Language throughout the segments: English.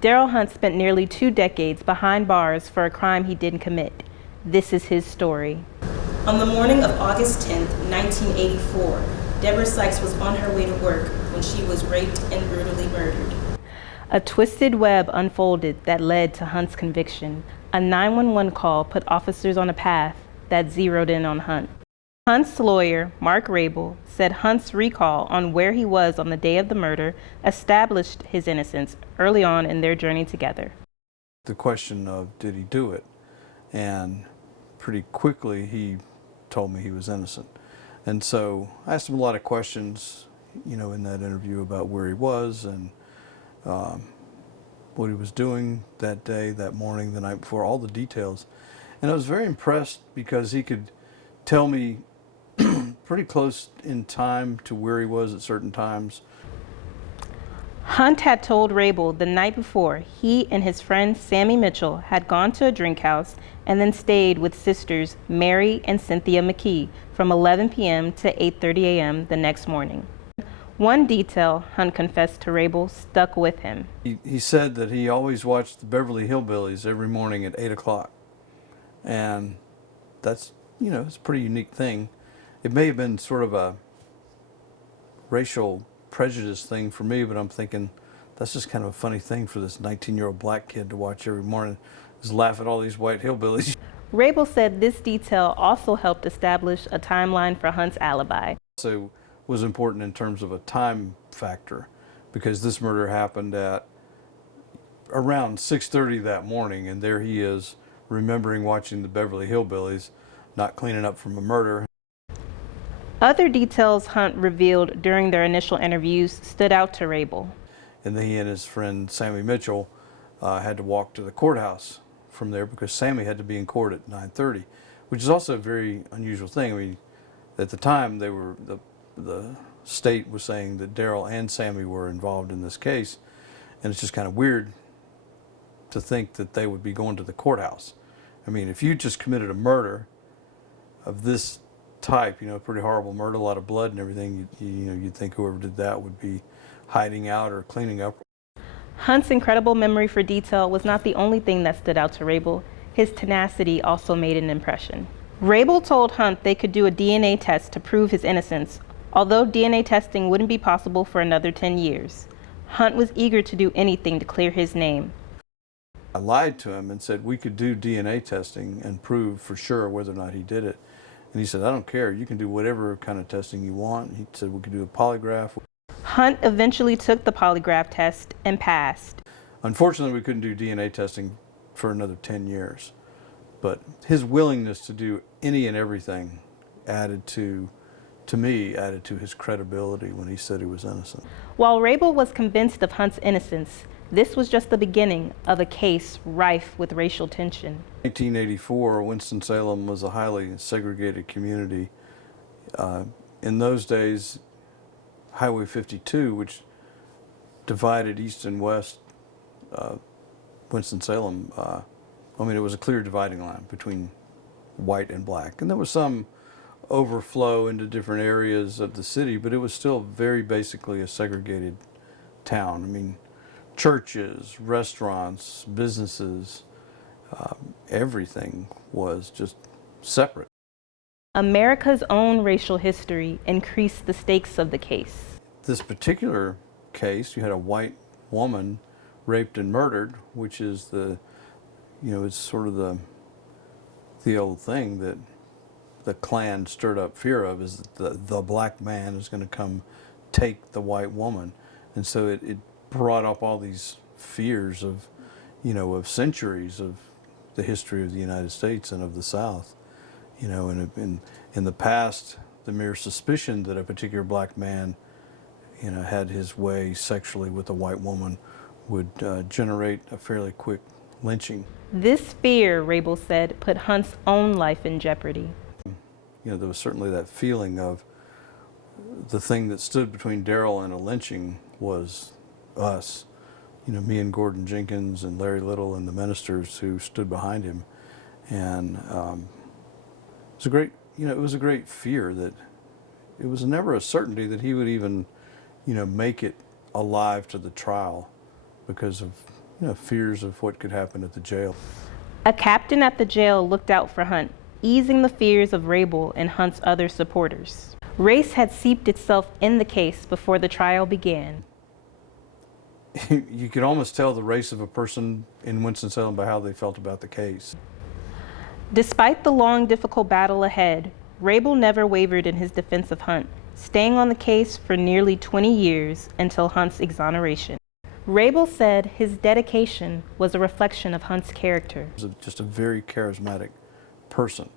Darryl Hunt spent nearly 2 decades behind bars for a crime he didn't commit. This is his story. On the morning of August 10, 1984, Deborah Sykes was on her way to work when she was raped and brutally murdered. A twisted web unfolded that led to Hunt's conviction. A 911 call put officers on a path that zeroed in on Hunt. Hunt's lawyer, Mark Rabel, said Hunt's recall on where he was on the day of the murder established his innocence early on in their journey together. The question of did he do it? And pretty quickly he told me he was innocent. And so I asked him a lot of questions, in that interview about where he was and what he was doing that day, that morning, the night before, all the details. And I was very impressed because he could tell me pretty close in time to where he was at certain times. Hunt had told Rabel the night before he and his friend Sammy Mitchell had gone to a drink house and then stayed with sisters Mary and Cynthia McKee from 11 p.m. to 8:30 a.m. the next morning. One detail, Hunt confessed to Rabel, stuck with him. He said that he always watched the Beverly Hillbillies every morning at 8 o'clock. And that's, it's a pretty unique thing. It may have been sort of a racial prejudice thing for me, but I'm thinking that's just kind of a funny thing for this 19-year-old black kid to watch every morning, is laugh at all these white hillbillies. Rabel said this detail also helped establish a timeline for Hunt's alibi. Also was important in terms of a time factor, because this murder happened at around 6:30 that morning, and there he is remembering watching the Beverly Hillbillies, not cleaning up from a murder. Other details Hunt revealed during their initial interviews stood out to Rabel. And then he and his friend Sammy Mitchell had to walk to the courthouse from there because Sammy had to be in court at 9:30, which is also a very unusual thing. I mean, at the time, the state was saying that Darryl and Sammy were involved in this case, and it's just kind of weird to think that they would be going to the courthouse. I mean, if you just committed a murder of this type, a pretty horrible murder, a lot of blood and everything, you'd think whoever did that would be hiding out or cleaning up. Hunt's incredible memory for detail was not the only thing that stood out to Rabel. His tenacity also made an impression. Rabel told Hunt they could do a DNA test to prove his innocence, although DNA testing wouldn't be possible for another 10 years. Hunt was eager to do anything to clear his name. I lied to him and said we could do DNA testing and prove for sure whether or not he did it. And he said, I don't care, you can do whatever kind of testing you want. He said we could do a polygraph. Hunt eventually took the polygraph test and passed. Unfortunately, we couldn't do DNA testing for another 10 years. But his willingness to do any and everything added to his credibility when he said he was innocent. While Rabel was convinced of Hunt's innocence, this was just the beginning of a case rife with racial tension. 1984, Winston-Salem was a highly segregated community. In those days, Highway 52, which divided east and west Winston-Salem, it was a clear dividing line between white and black. And there was some overflow into different areas of the city, but it was still very basically a segregated town. I mean, churches, restaurants, businesses, everything was just separate. America's own racial history increased the stakes of the case. This particular case, you had a white woman raped and murdered, which is it's sort of the old thing that the Klan stirred up fear of, is that the black man is going to come take the white woman. And so it brought up all these fears of centuries of the history of the United States and of the South. And in the past, the mere suspicion that a particular black man, had his way sexually with a white woman would generate a fairly quick lynching. This fear, Rabel said, put Hunt's own life in jeopardy. There was certainly that feeling of the thing that stood between Darryl and a lynching was us. Me and Gordon Jenkins and Larry Little and the ministers who stood behind him. And it was a great fear that it was never a certainty that he would even, make it alive to the trial because of fears of what could happen at the jail. A captain at the jail looked out for Hunt, easing the fears of Rabel and Hunt's other supporters. Race had seeped itself in the case before the trial began. You could almost tell the race of a person in Winston-Salem by how they felt about the case. Despite the long, difficult battle ahead, Rabel never wavered in his defense of Hunt, staying on the case for nearly 20 years until Hunt's exoneration. Rabel said his dedication was a reflection of Hunt's character. He was just a very charismatic person,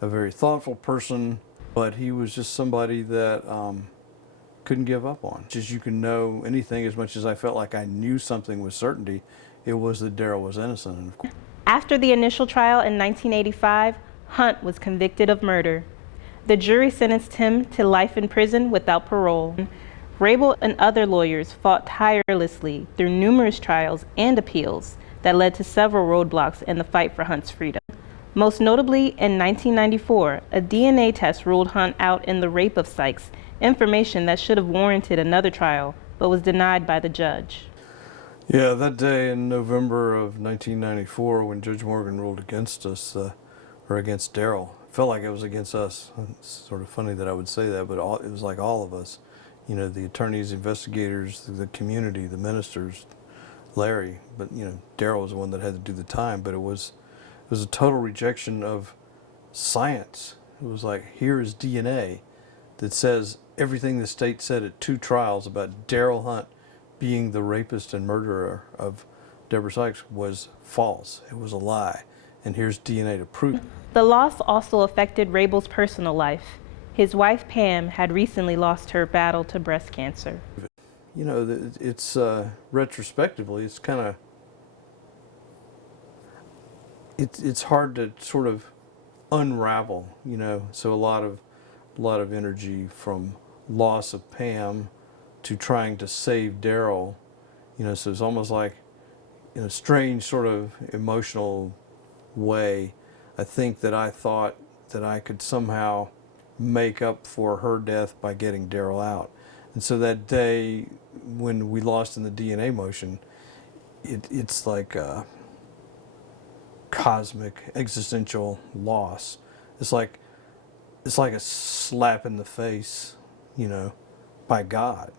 a very thoughtful person, but he was just somebody that couldn't give up on. Just you can know anything. As much as I felt like I knew something with certainty, it was that Darryl was innocent. And of course, after the initial trial in 1985, Hunt was convicted of murder. The jury sentenced him to life in prison without parole. Rabel and other lawyers fought tirelessly through numerous trials and appeals that led to several roadblocks in the fight for Hunt's freedom. Most notably, in 1994, a DNA test ruled Hunt out in the rape of Sykes, information that should have warranted another trial, but was denied by the judge. yeah, that day in November of 1994, when Judge Morgan ruled against us, or against Darryl, it felt like it was against us. It's sort of funny that I would say that, but it was like all of us. The attorneys, investigators, the community, the ministers, Larry, but Darryl was the one that had to do the time. But it was a total rejection of science. It was like, here is DNA that says everything the state said at 2 trials about Darryl Hunt being the rapist and murderer of Deborah Sykes was false. It was a lie. And here's DNA to prove. The loss also affected Rabel's personal life. His wife, Pam, had recently lost her battle to breast cancer. It's retrospectively, it's kind of, it's hard to sort of unravel, so a lot of energy from loss of Pam to trying to save Darryl, so it's almost like in a strange sort of emotional way. I think that I thought that I could somehow make up for her death by getting Darryl out. And so that day when we lost in the DNA motion, it's like a cosmic existential loss. It's like a slap in the face, by God.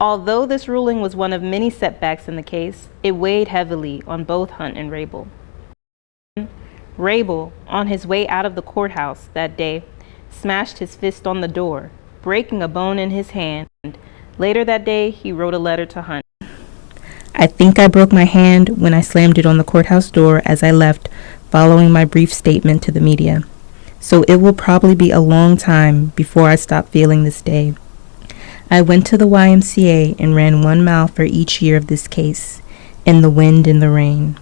Although this ruling was one of many setbacks in the case, it weighed heavily on both Hunt and Rabel. Rabel, on his way out of the courthouse that day, smashed his fist on the door, breaking a bone in his hand. Later that day, he wrote a letter to Hunt. I think I broke my hand when I slammed it on the courthouse door as I left, following my brief statement to the media. So it will probably be a long time before I stop feeling this day. I went to the YMCA and ran 1 mile for each year of this case, in the wind and the rain.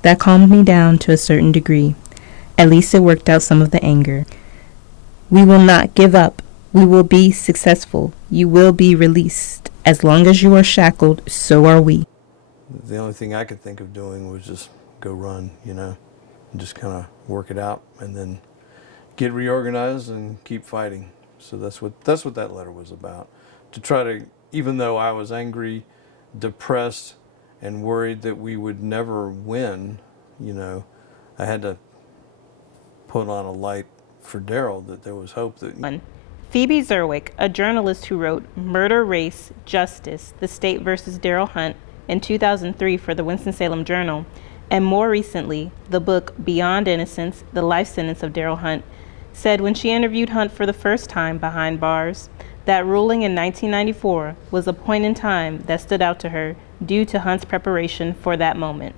That calmed me down to a certain degree. At least it worked out some of the anger. We will not give up. We will be successful. You will be released. As long as you are shackled, so are we. The only thing I could think of doing was just go run, and just kind of work it out and then get reorganized and keep fighting. So that's what that letter was about. To try to, even though I was angry, depressed, and worried that we would never win, I had to put on a light for Darryl that there was hope that... Phoebe Zerwick, a journalist who wrote Murder, Race, Justice, The State versus Darryl Hunt in 2003 for the Winston-Salem Journal, and more recently, the book Beyond Innocence, The Life Sentence of Darryl Hunt, said when she interviewed Hunt for the first time behind bars, that ruling in 1994 was a point in time that stood out to her due to Hunt's preparation for that moment.